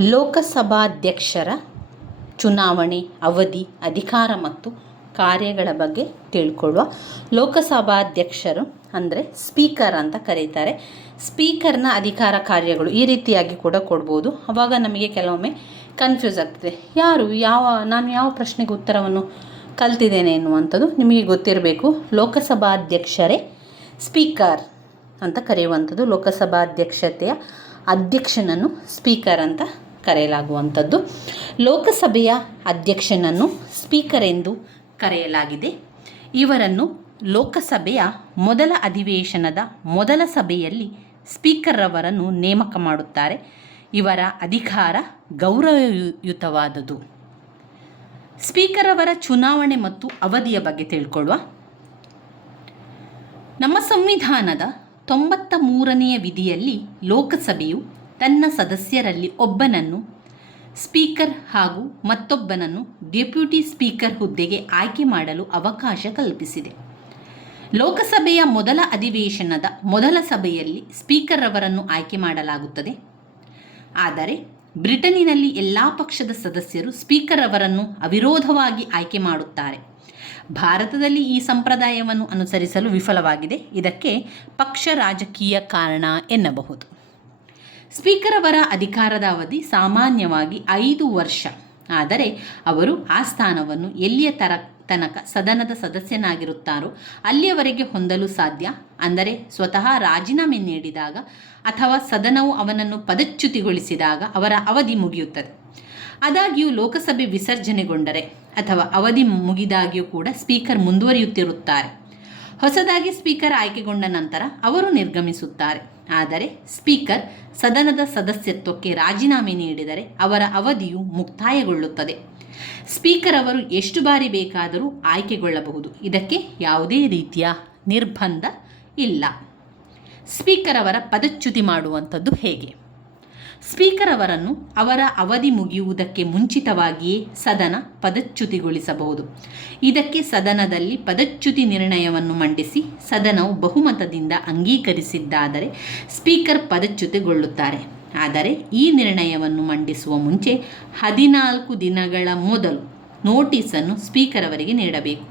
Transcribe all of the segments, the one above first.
ಲೋಕಸಭಾಧ್ಯಕ್ಷರ ಚುನಾವಣೆ ಅವಧಿ, ಅಧಿಕಾರ ಮತ್ತು ಕಾರ್ಯಗಳ ಬಗ್ಗೆ ತಿಳ್ಕೊಳ್ಳುವ ಲೋಕಸಭಾಧ್ಯಕ್ಷರು ಅಂದರೆ ಸ್ಪೀಕರ್ ಅಂತ ಕರೀತಾರೆ. ಸ್ಪೀಕರ್ನ ಅಧಿಕಾರ ಕಾರ್ಯಗಳು ಈ ರೀತಿಯಾಗಿ ಕೂಡ ಕೊಡ್ಬೋದು. ಅವಾಗ ನಮಗೆ ಕೆಲವೊಮ್ಮೆ ಕನ್ಫ್ಯೂಸ್ ಆಗ್ತದೆ. ಯಾರು, ಯಾವ, ನಾನು ಯಾವ ಪ್ರಶ್ನೆಗೆ ಉತ್ತರವನ್ನು ಕಲ್ತಿದ್ದೇನೆ ಎನ್ನುವಂಥದ್ದು ನಿಮಗೆ ಗೊತ್ತಿರಬೇಕು. ಲೋಕಸಭಾಧ್ಯಕ್ಷರೇ ಸ್ಪೀಕರ್ ಅಂತ ಕರೆಯುವಂಥದ್ದು ಲೋಕಸಭಾಧ್ಯಕ್ಷತೆಯ ಅಧ್ಯಕ್ಷನನ್ನು ಸ್ಪೀಕರ್ ಅಂತ ಕರೆಯಲಾಗುವಂಥದ್ದು. ಲೋಕಸಭೆಯ ಅಧ್ಯಕ್ಷನನ್ನು ಸ್ಪೀಕರ್ ಎಂದು ಕರೆಯಲಾಗಿದೆ. ಇವರನ್ನು ಲೋಕಸಭೆಯ ಮೊದಲ ಅಧಿವೇಶನದ ಮೊದಲ ಸಭೆಯಲ್ಲಿ ಸ್ಪೀಕರ್ ಅವರನ್ನು ನೇಮಕ ಮಾಡುತ್ತಾರೆ. ಇವರ ಅಧಿಕಾರ ಗೌರವಯುತವಾದುದು. ಸ್ಪೀಕರ್ ಅವರ ಚುನಾವಣೆ ಮತ್ತು ಅವಧಿಯ ಬಗ್ಗೆ ತಿಳ್ಕೊಳ್ಳುವ. ನಮ್ಮ ಸಂವಿಧಾನದ ತೊಂಬತ್ತ ಮೂರನೆಯ ವಿಧಿಯಲ್ಲಿ ಲೋಕಸಭೆಯು ತನ್ನ ಸದಸ್ಯರಲ್ಲಿ ಒಬ್ಬನನ್ನು ಸ್ಪೀಕರ್ ಹಾಗೂ ಮತ್ತೊಬ್ಬನನ್ನು ಡೆಪ್ಯೂಟಿ ಸ್ಪೀಕರ್ ಹುದ್ದೆಗೆ ಆಯ್ಕೆ ಮಾಡಲು ಅವಕಾಶ ಕಲ್ಪಿಸಿದೆ. ಲೋಕಸಭೆಯ ಮೊದಲ ಅಧಿವೇಶನದ ಮೊದಲ ಸಭೆಯಲ್ಲಿ ಸ್ಪೀಕರ್ ಅವರನ್ನು ಆಯ್ಕೆ ಮಾಡಲಾಗುತ್ತದೆ. ಆದರೆ ಬ್ರಿಟನ್ನಿನಲ್ಲಿ ಎಲ್ಲ ಪಕ್ಷದ ಸದಸ್ಯರು ಸ್ಪೀಕರ್ ಅವರನ್ನು ಅವಿರೋಧವಾಗಿ ಆಯ್ಕೆ ಮಾಡುತ್ತಾರೆ. ಭಾರತದಲ್ಲಿ ಈ ಸಂಪ್ರದಾಯವನ್ನು ಅನುಸರಿಸಲು ವಿಫಲವಾಗಿದೆ. ಇದಕ್ಕೆ ಪಕ್ಷ ರಾಜಕೀಯ ಕಾರಣ ಎನ್ನಬಹುದು. ಸ್ಪೀಕರ್ ಅವರ ಅಧಿಕಾರದ ಅವಧಿ ಸಾಮಾನ್ಯವಾಗಿ ಐದು ವರ್ಷ. ಆದರೆ ಅವರು ಆ ಸ್ಥಾನವನ್ನು ಎಲ್ಲಿಯ ತರ, ತನಕ ಸದನದ ಸದಸ್ಯನಾಗಿರುತ್ತಾರೋ ಅಲ್ಲಿಯವರೆಗೆ ಹೊಂದಲು ಸಾಧ್ಯ? ಅಂದರೆ ಸ್ವತಃ ರಾಜೀನಾಮೆ ನೀಡಿದಾಗ ಅಥವಾ ಸದನವು ಅವನನ್ನು ಪದಚ್ಯುತಿಗೊಳಿಸಿದಾಗ ಅವರ ಅವಧಿ ಮುಗಿಯುತ್ತದೆ. ಆದಾಗ್ಯೂ ಲೋಕಸಭೆ ವಿಸರ್ಜನೆಗೊಂಡರೆ ಅಥವಾ ಅವಧಿ ಮುಗಿದಾಗ್ಯೂ ಕೂಡ ಸ್ಪೀಕರ್ ಮುಂದುವರಿಯುತ್ತಿರುತ್ತಾರೆ. ಹೊಸದಾಗಿ ಸ್ಪೀಕರ್ ಆಯ್ಕೆಗೊಂಡ ನಂತರ ಅವರು ನಿರ್ಗಮಿಸುತ್ತಾರೆ. ಆದರೆ ಸ್ಪೀಕರ್ ಸದನದ ಸದಸ್ಯತ್ವಕ್ಕೆ ರಾಜೀನಾಮೆ ನೀಡಿದರೆ ಅವರ ಅವಧಿಯು ಮುಕ್ತಾಯಗೊಳ್ಳುತ್ತದೆ. ಸ್ಪೀಕರ್ ಅವರು ಎಷ್ಟು ಬಾರಿ ಬೇಕಾದರೂ ಆಯ್ಕೆಗೊಳ್ಳಬಹುದು. ಇದಕ್ಕೆ ಯಾವುದೇ ರೀತಿಯ ನಿರ್ಬಂಧ ಇಲ್ಲ. ಸ್ಪೀಕರ್ ಅವರ ಪದಚ್ಯುತಿ ಮಾಡುವಂಥದ್ದು ಹೇಗೆ? ಸ್ಪೀಕರ್ ಅವರನ್ನು ಅವರ ಅವಧಿ ಮುಗಿಯುವುದಕ್ಕೆ ಮುಂಚಿತವಾಗಿಯೇ ಸದನ ಪದಚ್ಯುತಿಗೊಳಿಸಬಹುದು. ಇದಕ್ಕೆ ಸದನದಲ್ಲಿ ಪದಚ್ಯುತಿ ನಿರ್ಣಯವನ್ನು ಮಂಡಿಸಿ ಸದನವು ಬಹುಮತದಿಂದ ಅಂಗೀಕರಿಸಿದ್ದಾದರೆ ಸ್ಪೀಕರ್ ಪದಚ್ಯುತಿಗೊಳ್ಳುತ್ತಾರೆ. ಆದರೆ ಈ ನಿರ್ಣಯವನ್ನು ಮಂಡಿಸುವ ಮುಂಚೆ ಹದಿನಾಲ್ಕು ದಿನಗಳ ಮೊದಲು ನೋಟಿಸನ್ನು ಸ್ಪೀಕರ್ ಅವರಿಗೆ ನೀಡಬೇಕು.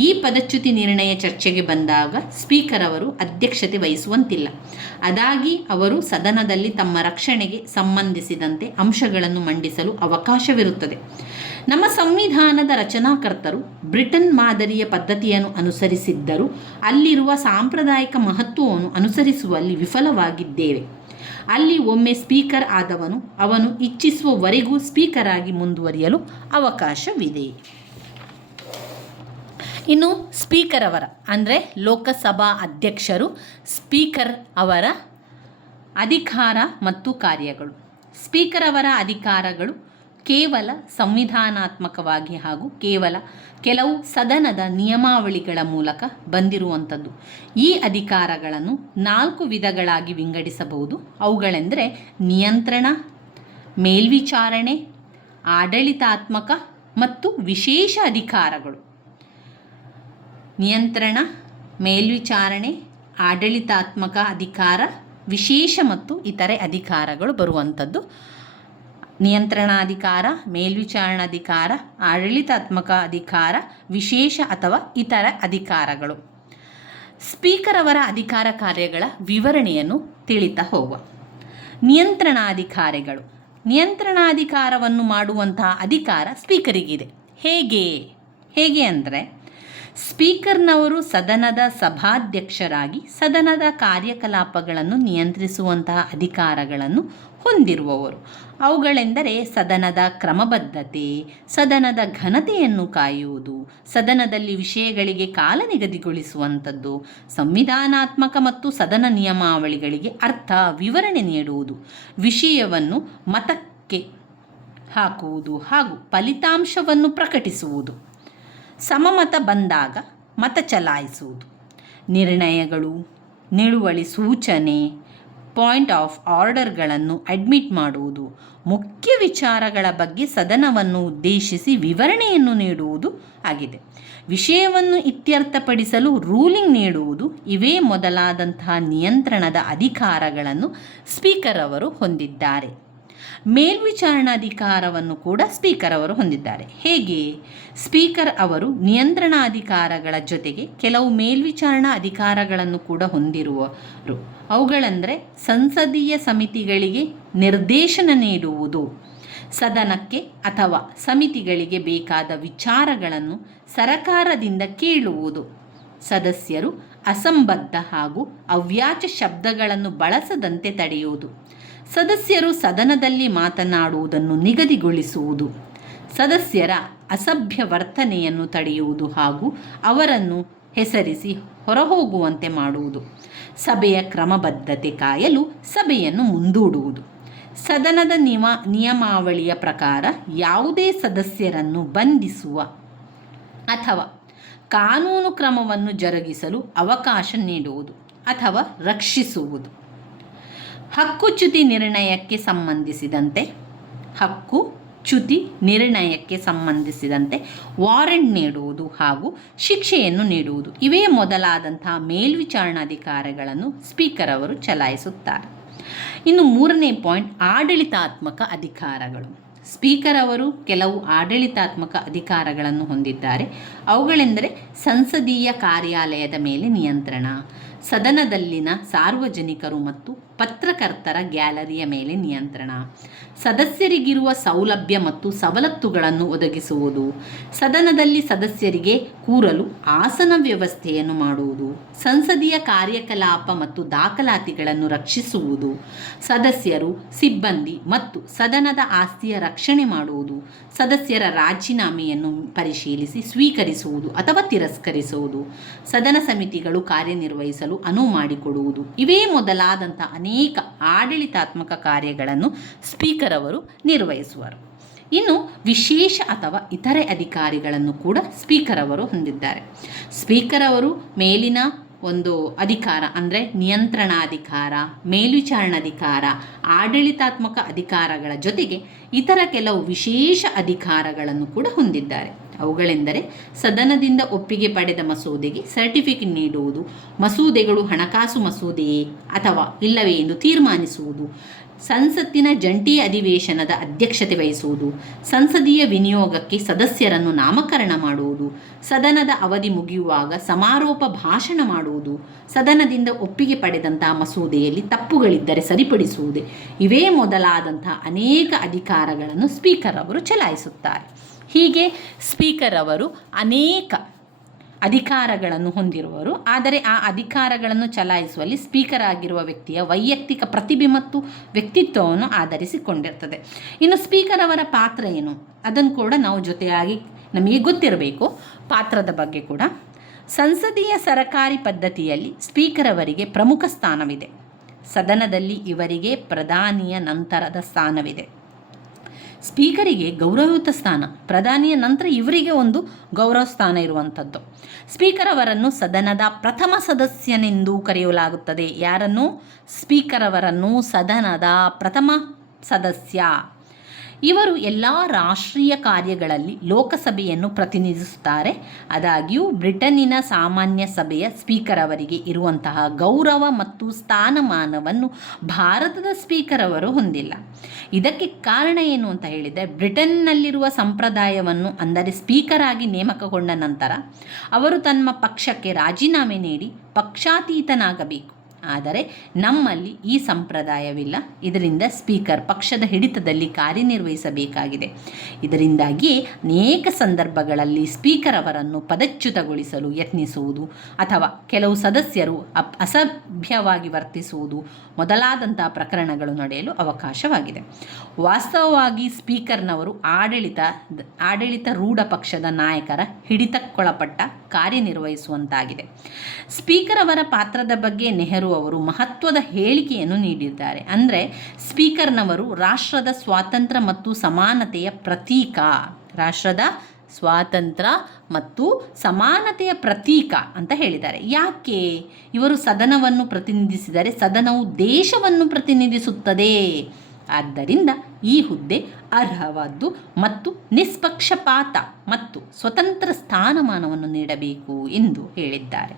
ಈ ಪದಚ್ಯುತಿ ನಿರ್ಣಯ ಚರ್ಚೆಗೆ ಬಂದಾಗ ಸ್ಪೀಕರ್ ಅವರು ಅಧ್ಯಕ್ಷತೆ ವಹಿಸುವಂತಿಲ್ಲ. ಅದಾಗಿ ಅವರು ಸದನದಲ್ಲಿ ತಮ್ಮ ರಕ್ಷಣೆಗೆ ಸಂಬಂಧಿಸಿದಂತೆ ಅಂಶಗಳನ್ನು ಮಂಡಿಸಲು ಅವಕಾಶವಿರುತ್ತದೆ. ನಮ್ಮ ಸಂವಿಧಾನದ ರಚನಾಕರ್ತರು ಬ್ರಿಟನ್ ಮಾದರಿಯ ಪದ್ಧತಿಯನ್ನು ಅನುಸರಿಸಿದ್ದರೂ ಅಲ್ಲಿರುವ ಸಾಂಪ್ರದಾಯಿಕ ಮಹತ್ವವನ್ನು ಅನುಸರಿಸುವಲ್ಲಿ ವಿಫಲವಾಗಿದ್ದೇವೆ. ಅಲ್ಲಿ ಒಮ್ಮೆ ಸ್ಪೀಕರ್ ಆದವನು, ಅವನು ಇಚ್ಛಿಸುವವರೆಗೂ ಸ್ಪೀಕರ್ ಆಗಿ ಮುಂದುವರಿಯಲು ಅವಕಾಶವಿದೆ. ಇನ್ನು ಸ್ಪೀಕರ್ ಅವರ, ಅಂದರೆ ಲೋಕಸಭಾ ಅಧ್ಯಕ್ಷರು, ಸ್ಪೀಕರ್ ಅವರ ಅಧಿಕಾರ ಮತ್ತು ಕಾರ್ಯಗಳು. ಸ್ಪೀಕರ್ ಅವರ ಅಧಿಕಾರಗಳು ಕೇವಲ ಸಂವಿಧಾನಾತ್ಮಕವಾಗಿ ಹಾಗೂ ಕೇವಲ ಕೆಲವು ಸದನದ ನಿಯಮಾವಳಿಗಳ ಮೂಲಕ ಬಂದಿರುವಂಥದ್ದು. ಈ ಅಧಿಕಾರಗಳನ್ನು ನಾಲ್ಕು ವಿಧಗಳಾಗಿ ವಿಂಗಡಿಸಬಹುದು. ಅವುಗಳೆಂದರೆ ನಿಯಂತ್ರಣ, ಮೇಲ್ವಿಚಾರಣೆ, ಆಡಳಿತಾತ್ಮಕ ಮತ್ತು ವಿಶೇಷ ಅಧಿಕಾರಗಳು. ನಿಯಂತ್ರಣ, ಮೇಲ್ವಿಚಾರಣೆ, ಆಡಳಿತಾತ್ಮಕ ಅಧಿಕಾರ, ವಿಶೇಷ ಮತ್ತು ಇತರೆ ಅಧಿಕಾರಗಳು ಬರುವಂಥದ್ದು. ನಿಯಂತ್ರಣಾಧಿಕಾರ, ಮೇಲ್ವಿಚಾರಣಾಧಿಕಾರ, ಆಡಳಿತಾತ್ಮಕ ಅಧಿಕಾರ, ವಿಶೇಷ ಅಥವಾ ಇತರ ಅಧಿಕಾರಗಳು. ಸ್ಪೀಕರ್ ಅವರ ಅಧಿಕಾರ ಕಾರ್ಯಗಳ ವಿವರಣೆಯನ್ನು ತಿಳಿತಾ ಹೋಗುವ. ನಿಯಂತ್ರಣಾಧಿಕಾರಿಗಳು. ನಿಯಂತ್ರಣಾಧಿಕಾರವನ್ನು ಮಾಡುವಂತಹ ಅಧಿಕಾರ ಸ್ಪೀಕರಿಗಿದೆ. ಹೇಗೆ? ಹೇಗೆ ಅಂದರೆ ಸ್ಪೀಕರ್ನವರು ಸದನದ ಸಭಾಧ್ಯಕ್ಷರಾಗಿ ಸದನದ ಕಾರ್ಯಕಲಾಪಗಳನ್ನು ನಿಯಂತ್ರಿಸುವಂತಹ ಅಧಿಕಾರಗಳನ್ನು ಹೊಂದಿರುವವರು. ಅವುಗಳೆಂದರೆ ಸದನದ ಕ್ರಮಬದ್ಧತೆ, ಸದನದ ಘನತೆಯನ್ನು ಕಾಯುವುದು, ಸದನದಲ್ಲಿ ವಿಷಯಗಳಿಗೆ ಕಾಲ ನಿಗದಿಗೊಳಿಸುವಂಥದ್ದು, ಸಂವಿಧಾನಾತ್ಮಕ ಮತ್ತು ಸದನ ನಿಯಮಾವಳಿಗಳಿಗೆ ಅರ್ಥ, ವಿವರಣೆ ನೀಡುವುದು, ವಿಷಯವನ್ನು ಮತಕ್ಕೆ ಹಾಕುವುದು ಹಾಗೂ ಫಲಿತಾಂಶವನ್ನು ಪ್ರಕಟಿಸುವುದು. ಸಮಮತ ಬಂದಾಗ ಮತ ಚಲಾಯಿಸುವುದು. ನಿರ್ಣಯಗಳು ನಿಳುವಳಿ ಸೂಚನೆ ಪಾಯಿಂಟ್ ಆಫ್ ಆರ್ಡರ್ಗಳನ್ನು ಅಡ್ಮಿಟ್ ಮಾಡುವುದು, ಮುಖ್ಯ ವಿಚಾರಗಳ ಬಗ್ಗೆ ಸದನವನ್ನು ಉದ್ದೇಶಿಸಿ ವಿವರಣೆಯನ್ನು ನೀಡುವುದು ಆಗಿದೆ. ವಿಷಯವನ್ನು ಇತ್ಯರ್ಥಪಡಿಸಲು ರೂಲಿಂಗ್ ನೀಡುವುದು ಇವೇ ಮೊದಲಾದಂತಹ ನಿಯಂತ್ರಣದ ಅಧಿಕಾರಗಳನ್ನು ಸ್ಪೀಕರ್ ಅವರು ಹೊಂದಿದ್ದಾರೆ. ಮೇಲ್ವಿಚಾರಣಾಧಿಕಾರವನ್ನು ಕೂಡ ಸ್ಪೀಕರ್ ಅವರು ಹೊಂದಿದ್ದಾರೆ. ಹೇಗೆ? ಸ್ಪೀಕರ್ ಅವರು ನಿಯಂತ್ರಣಾಧಿಕಾರಗಳ ಜೊತೆಗೆ ಕೆಲವು ಮೇಲ್ವಿಚಾರಣಾ ಅಧಿಕಾರಗಳನ್ನು ಕೂಡ ಹೊಂದಿರುವರು. ಅವುಗಳಂದರೆ ಸಂಸದೀಯ ಸಮಿತಿಗಳಿಗೆ ನಿರ್ದೇಶನ ನೀಡುವುದು, ಸದನಕ್ಕೆ ಅಥವಾ ಸಮಿತಿಗಳಿಗೆ ಬೇಕಾದ ವಿಚಾರಗಳನ್ನು ಸರಕಾರದಿಂದ ಕೇಳುವುದು. ಸದಸ್ಯರು ಅಸಂಬದ್ಧ ಹಾಗೂ ಅವ್ಯಾಚ ಶಬ್ದಗಳನ್ನು ಬಳಸದಂತೆ ತಡೆಯುವುದು. ಸದಸ್ಯರು ಸದನದಲ್ಲಿ ಮಾತನಾಡುವುದನ್ನು ನಿಗದಿಗೊಳಿಸುವುದು, ಸದಸ್ಯರ ಅಸಭ್ಯ ವರ್ತನೆಯನ್ನು ತಡೆಯುವುದು ಹಾಗೂ ಅವರನ್ನು ಹೆಸರಿಸಿ ಹೊರಹೋಗುವಂತೆ ಮಾಡುವುದು, ಸಭೆಯ ಕ್ರಮಬದ್ಧತೆ ಕಾಯಲು ಸಭೆಯನ್ನು ಮುಂದೂಡುವುದು. ಸದನದ ನಿಮ, ನಿಯಮಾವಳಿಯ ಪ್ರಕಾರ ಯಾವುದೇ ಸದಸ್ಯರನ್ನು ಬಂಧಿಸುವ ಅಥವಾ ಕಾನೂನು ಕ್ರಮವನ್ನು ಜರುಗಿಸಲು ಅವಕಾಶ ನೀಡುವುದು ಅಥವಾ ರಕ್ಷಿಸುವುದು. ಹಕ್ಕುಚ್ಯುತಿ ನಿರ್ಣಯಕ್ಕೆ ಸಂಬಂಧಿಸಿದಂತೆ, ಹಕ್ಕು ಚ್ಯುತಿ ನಿರ್ಣಯಕ್ಕೆ ಸಂಬಂಧಿಸಿದಂತೆ ವಾರೆಂಟ್ ನೀಡುವುದು ಹಾಗೂ ಶಿಕ್ಷೆಯನ್ನು ನೀಡುವುದು. ಇವೇ ಮೊದಲಾದಂತಹ ಮೇಲ್ವಿಚಾರಣಾಧಿಕಾರಗಳನ್ನು ಸ್ಪೀಕರ್ ಅವರು ಚಲಾಯಿಸುತ್ತಾರೆ. ಇನ್ನು ಮೂರನೇ ಪಾಯಿಂಟ್, ಆಡಳಿತಾತ್ಮಕ ಅಧಿಕಾರಗಳು. ಸ್ಪೀಕರ್ ಅವರು ಕೆಲವು ಆಡಳಿತಾತ್ಮಕ ಅಧಿಕಾರಗಳನ್ನು ಹೊಂದಿದ್ದಾರೆ. ಅವುಗಳೆಂದರೆ ಸಂಸದೀಯ ಕಾರ್ಯಾಲಯದ ಮೇಲೆ ನಿಯಂತ್ರಣ, ಸದನದಲ್ಲಿನ ಸಾರ್ವಜನಿಕರು ಮತ್ತು ಪತ್ರಕರ್ತರ ಗ್ಯಾಲರಿಯ ಮೇಲೆ ನಿಯಂತ್ರಣ. ಸದಸ್ಯರಿಗಿರುವ ಸೌಲಭ್ಯ ಮತ್ತು ಸವಲತ್ತುಗಳನ್ನು ಒದಗಿಸುವುದು. ಸದನದಲ್ಲಿ ಸದಸ್ಯರಿಗೆ ಕೂರಲು ಆಸನ ವ್ಯವಸ್ಥೆಯನ್ನು ಮಾಡುವುದು. ಸಂಸದೀಯ ಕಾರ್ಯಕಲಾಪ ಮತ್ತು ದಾಖಲಾತಿಗಳನ್ನು ರಕ್ಷಿಸುವುದು. ಸದಸ್ಯರು, ಸಿಬ್ಬಂದಿ ಮತ್ತು ಸದನದ ಆಸ್ತಿಯ ರಕ್ಷಣೆ ಮಾಡುವುದು. ಸದಸ್ಯರ ರಾಜೀನಾಮೆಯನ್ನು ಪರಿಶೀಲಿಸಿ ಸ್ವೀಕರಿಸುವುದು ಅಥವಾ ತಿರಸ್ಕರಿಸುವುದು. ಸದನ ಸಮಿತಿಗಳು ಕಾರ್ಯನಿರ್ವಹಿಸಲು ಅನುವು ಮಾಡಿಕೊಡುವುದು. ಇವೇ ಮೊದಲಾದಂಥ ಅನೇಕ ಆಡಳಿತಾತ್ಮಕ ಕಾರ್ಯಗಳನ್ನು ಸ್ಪೀಕರ್ ಅವರು ನಿರ್ವಹಿಸುವರು. ಇನ್ನು ವಿಶೇಷ ಅಥವಾ ಇತರೆ ಅಧಿಕಾರಿಗಳನ್ನು ಕೂಡ ಸ್ಪೀಕರ್ ಅವರು ಹೊಂದಿದ್ದಾರೆ. ಸ್ಪೀಕರ್ ಅವರು ಮೇಲಿನ ಒಂದು ಅಧಿಕಾರ ಅಂದರೆ ನಿಯಂತ್ರಣಾಧಿಕಾರ, ಮೇಲ್ವಿಚಾರಣಾಧಿಕಾರ, ಆಡಳಿತಾತ್ಮಕ ಅಧಿಕಾರಗಳ ಜೊತೆಗೆ ಇತರ ಕೆಲವು ವಿಶೇಷ ಅಧಿಕಾರಗಳನ್ನು ಕೂಡ ಹೊಂದಿದ್ದಾರೆ. ಅವುಗಳೆಂದರೆ ಸದನದಿಂದ ಒಪ್ಪಿಗೆ ಪಡೆದ ಮಸೂದೆಗೆ ಸರ್ಟಿಫಿಕೇಟ್ ನೀಡುವುದು, ಮಸೂದೆಗಳು ಹಣಕಾಸು ಮಸೂದೆಯೇ ಅಥವಾ ಇಲ್ಲವೇ ಎಂದು ತೀರ್ಮಾನಿಸುವುದು, ಸಂಸತ್ತಿನ ಜಂಟಿ ಅಧಿವೇಶನದ ಅಧ್ಯಕ್ಷತೆ ವಹಿಸುವುದು, ಸಂಸದೀಯ ವಿನಿಯೋಗಕ್ಕೆ ಸದಸ್ಯರನ್ನು ನಾಮಕರಣ ಮಾಡುವುದು, ಸದನದ ಅವಧಿ ಮುಗಿಯುವಾಗ ಸಮಾರೋಪ ಭಾಷಣ ಮಾಡುವುದು, ಸದನದಿಂದ ಒಪ್ಪಿಗೆ ಪಡೆದಂತಹ ಮಸೂದೆಯಲ್ಲಿ ತಪ್ಪುಗಳಿದ್ದರೆ ಸರಿಪಡಿಸುವುದೇ, ಇವೇ ಮೊದಲಾದಂತಹ ಅನೇಕ ಅಧಿಕಾರಗಳನ್ನು ಸ್ಪೀಕರ್ ಅವರು ಚಲಾಯಿಸುತ್ತಾರೆ. ಹೀಗೆ ಸ್ಪೀಕರ್ ಅವರು ಅನೇಕ ಅಧಿಕಾರಗಳನ್ನು ಹೊಂದಿರುವರು. ಆದರೆ ಆ ಅಧಿಕಾರಗಳನ್ನು ಚಲಾಯಿಸುವಲ್ಲಿ ಸ್ಪೀಕರ್ ಆಗಿರುವ ವ್ಯಕ್ತಿಯ ವೈಯಕ್ತಿಕ ಪ್ರತಿಭೆ ಮತ್ತು ವ್ಯಕ್ತಿತ್ವವನ್ನು ಆಧರಿಸಿಕೊಂಡಿರ್ತದೆ. ಇನ್ನು ಸ್ಪೀಕರ್ ಅವರ ಪಾತ್ರ ಏನು? ಅದನ್ನು ಕೂಡ ನಾವು ಜೊತೆಯಾಗಿ ನಮಗೆ ಗೊತ್ತಿರಬೇಕು. ಪಾತ್ರದ ಬಗ್ಗೆ ಕೂಡ. ಸಂಸದೀಯ ಸರಕಾರಿ ಪದ್ಧತಿಯಲ್ಲಿ ಸ್ಪೀಕರ್ ಅವರಿಗೆ ಪ್ರಮುಖ ಸ್ಥಾನವಿದೆ. ಸದನದಲ್ಲಿ ಇವರಿಗೆ ಪ್ರಧಾನಿಯ ನಂತರದ ಸ್ಥಾನವಿದೆ. ಸ್ಪೀಕರಿಗೆ ಗೌರವಯುತ ಸ್ಥಾನ, ಪ್ರಧಾನಿಯ ನಂತರ ಇವರಿಗೆ ಒಂದು ಗೌರವ ಸ್ಥಾನ ಇರುವಂಥದ್ದು. ಸ್ಪೀಕರ್ ಅವರನ್ನು ಸದನದ ಪ್ರಥಮ ಸದಸ್ಯನೆಂದು ಕರೆಯಲಾಗುತ್ತದೆ. ಯಾರನ್ನು? ಸ್ಪೀಕರ್ ಅವರನ್ನು ಸದನದ ಪ್ರಥಮ ಸದಸ್ಯ. ಇವರು ಎಲ್ಲ ರಾಷ್ಟ್ರೀಯ ಕಾರ್ಯಗಳಲ್ಲಿ ಲೋಕಸಭೆಯನ್ನು ಪ್ರತಿನಿಧಿಸುತ್ತಾರೆ. ಆದಾಗ್ಯೂ ಬ್ರಿಟನ್ನಿನ ಸಾಮಾನ್ಯ ಸಭೆಯ ಸ್ಪೀಕರ್ ಅವರಿಗೆ ಇರುವಂತಹ ಗೌರವ ಮತ್ತು ಸ್ಥಾನಮಾನವನ್ನು ಭಾರತದ ಸ್ಪೀಕರ್ ಅವರು ಹೊಂದಿಲ್ಲ. ಇದಕ್ಕೆ ಕಾರಣ ಏನು ಅಂತ ಹೇಳಿದರೆ ಬ್ರಿಟನ್ನಲ್ಲಿರುವ ಸಂಪ್ರದಾಯವನ್ನು ಅಂದರೆ ಸ್ಪೀಕರ್ ಆಗಿ ನೇಮಕಗೊಂಡ ನಂತರ ಅವರು ತಮ್ಮ ಪಕ್ಷಕ್ಕೆ ರಾಜೀನಾಮೆ ನೀಡಿ ಪಕ್ಷಾತೀತನಾಗಬೇಕು. ಆದರೆ ನಮ್ಮಲ್ಲಿ ಈ ಸಂಪ್ರದಾಯವಿಲ್ಲ. ಇದರಿಂದ ಸ್ಪೀಕರ್ ಪಕ್ಷದ ಹಿಡಿತದಲ್ಲಿ ಕಾರ್ಯನಿರ್ವಹಿಸಬೇಕಾಗಿದೆ. ಇದರಿಂದಾಗಿ ಅನೇಕ ಸಂದರ್ಭಗಳಲ್ಲಿ ಸ್ಪೀಕರ್ ಅವರನ್ನು ಪದಚ್ಯುತಗೊಳಿಸಲು ಯತ್ನಿಸುವುದು ಅಥವಾ ಕೆಲವು ಸದಸ್ಯರು ಅಸಭ್ಯವಾಗಿ ವರ್ತಿಸುವುದು ಮೊದಲಾದಂತಹ ಪ್ರಕರಣಗಳು ನಡೆಯಲು ಅವಕಾಶವಾಗಿದೆ. ವಾಸ್ತವವಾಗಿ ಸ್ಪೀಕರ್ನವರು ಆಡಳಿತ ಆಡಳಿತ ರೂಢ ಪಕ್ಷದ ನಾಯಕರ ಹಿಡಿತಕ್ಕೊಳಪಟ್ಟ ಕಾರ್ಯನಿರ್ವಹಿಸುವಂತಾಗಿದೆ. ಸ್ಪೀಕರ್ ಅವರ ಪಾತ್ರದ ಬಗ್ಗೆ ನೆಹರು ಅವರು ಮಹತ್ವದ ಹೇಳಿಕೆಯನ್ನು ನೀಡಿದ್ದಾರೆ. ಅಂದರೆ ಸ್ಪೀಕರ್ನವರು ರಾಷ್ಟ್ರದ ಸ್ವಾತಂತ್ರ್ಯ ಮತ್ತು ಸಮಾನತೆಯ ಪ್ರತೀಕ. ರಾಷ್ಟ್ರದ ಸ್ವಾತಂತ್ರ್ಯ ಮತ್ತು ಸಮಾನತೆಯ ಪ್ರತೀಕ ಅಂತ ಹೇಳಿದ್ದಾರೆ. ಯಾಕೆ? ಇವರು ಸದನವನ್ನು ಪ್ರತಿನಿಧಿಸಿದರೆ ಸದನವು ದೇಶವನ್ನು ಪ್ರತಿನಿಧಿಸುತ್ತದೆ. ಆದ್ದರಿಂದ ಈ ಹುದ್ದೆ ಅರ್ಹವಾದ್ದು ಮತ್ತು ನಿಷ್ಪಕ್ಷಪಾತ ಮತ್ತು ಸ್ವತಂತ್ರ ಸ್ಥಾನಮಾನವನ್ನು ನೀಡಬೇಕು ಎಂದು ಹೇಳಿದ್ದಾರೆ.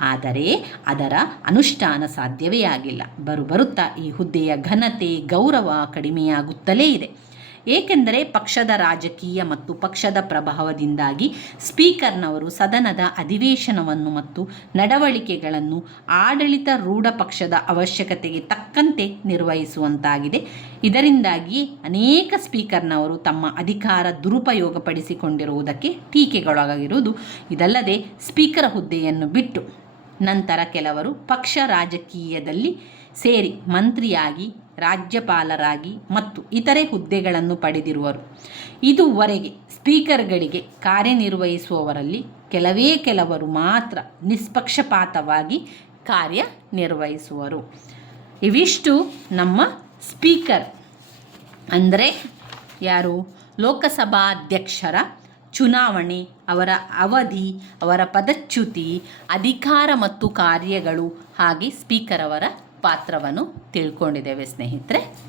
ಆದರೆ ಅದರ ಅನುಷ್ಠಾನ ಸಾಧ್ಯವೇ ಆಗಿಲ್ಲ. ಬರುಬರುತ್ತಾ ಈ ಹುದ್ದೆಯ ಘನತೆ ಗೌರವ ಕಡಿಮೆಯಾಗುತ್ತಲೇ ಇದೆ. ಏಕೆಂದರೆ ಪಕ್ಷದ ರಾಜಕೀಯ ಮತ್ತು ಪಕ್ಷದ ಪ್ರಭಾವದಿಂದಾಗಿ ಸ್ಪೀಕರ್ನವರು ಸದನದ ಅಧಿವೇಶನವನ್ನು ಮತ್ತು ನಡವಳಿಕೆಗಳನ್ನು ಆಡಳಿತ ರೂಢ ಪಕ್ಷದ ಅವಶ್ಯಕತೆಗೆ ತಕ್ಕಂತೆ ನಿರ್ವಹಿಸುವಂತಾಗಿದೆ. ಇದರಿಂದಾಗಿ ಅನೇಕ ಸ್ಪೀಕರ್ನವರು ತಮ್ಮ ಅಧಿಕಾರ ದುರುಪಯೋಗಪಡಿಸಿಕೊಂಡಿರುವುದಕ್ಕೆ ಟೀಕೆಗೊಳಗಾಗಿರುವುದು ಇದಲ್ಲದೆ ಸ್ಪೀಕರ್ ಹುದ್ದೆಯನ್ನು ಬಿಟ್ಟು ನಂತರ ಕೆಲವರು ಪಕ್ಷ ರಾಜಕೀಯದಲ್ಲಿ ಸೇರಿ ಮಂತ್ರಿಯಾಗಿ ರಾಜ್ಯಪಾಲರಾಗಿ ಮತ್ತು ಇತರೆ ಹುದ್ದೆಗಳನ್ನು ಪಡೆದಿರುವರು. ಇದುವರೆಗೆ ಸ್ಪೀಕರ್ಗಳಿಗೆ ಕಾರ್ಯನಿರ್ವಹಿಸುವವರಲ್ಲಿ ಕೆಲವೇ ಕೆಲವರು ಮಾತ್ರ ನಿಷ್ಪಕ್ಷಪಾತವಾಗಿ ಕಾರ್ಯನಿರ್ವಹಿಸುವರು. ಇವಿಷ್ಟು ನಮ್ಮ ಸ್ಪೀಕರ್. ಅಂದರೆ ಯಾರು? ಲೋಕಸಭಾಧ್ಯಕ್ಷರ ಚುನಾವಣೆ, ಅವರ ಅವಧಿ, ಅವರ ಪದಚ್ಯುತಿ, ಅಧಿಕಾರ ಮತ್ತು ಕಾರ್ಯಗಳು ಹಾಗೆ ಸ್ಪೀಕರ್ ಅವರ ಪಾತ್ರವನ್ನು ತಿಳ್ಕೊಂಡಿದ್ದೇವೆ ಸ್ನೇಹಿತರೆ.